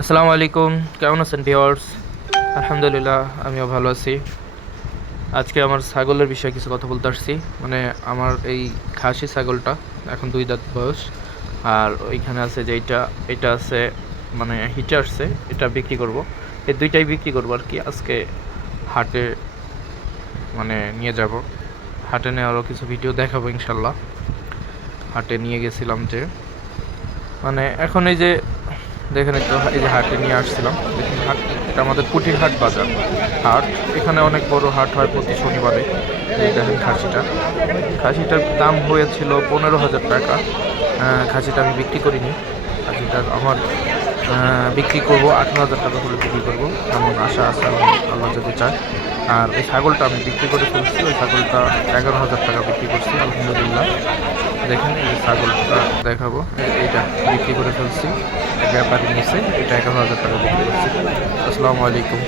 আসসালামু আলাইকুম। কেমন আছেন ভিউয়ার্স? আলহামদুলিল্লাহ, আমিও ভালো আছি। আজকে আমার ছাগলের বিষয়ে কিছু কথা বলতে আসছি। মানে আমার এই খাসি ছাগলটা এখন 2 দাঁত বয়স। আর ওইখানে আছে যে এটা আছে, মানে হিটে আসছে, এটা বিক্রি করব। এই দুইটাই বিক্রি করব আর কি। আজকে হাটে মানে নিয়ে যাব। হাটে নেওয়ারও কিছু ভিডিও দেখাবো ইনশাল্লাহ। হাটে নিয়ে গেছিলাম যে, মানে এখন এই যে দেখেন, একটু এই যে হাটে নিয়ে আসছিলাম। দেখুন হাট, এটা আমাদের কুটির হাট বাজার হাট। এখানে অনেক বড় হাট হয় প্রতি শনিবারে। এই দেখেন খাসিটার দাম হয়েছিল 15,000 টাকা। খাসিটা আমি বিক্রি করিনি। খাসিটার আমার বিক্রি করবো 18,000 টাকা হলে বিক্রি করবো, এমন আশা আছে, আল্লাহ যদি চায়। আর ওই ছাগলটা আমি বিক্রি করে ফেলছি। ওই ছাগলটা 11,000 টাকা বিক্রি করছি, আলহামদুলিল্লাহ। দেখেন এই যে ছাগলটা দেখাবো, এইটা বিক্রি করে ফেলছি। এক ব্যাপারী নিচ্ছে, এটা 11,000 টাকা বিক্রি করছি। আসসালামু আলাইকুম।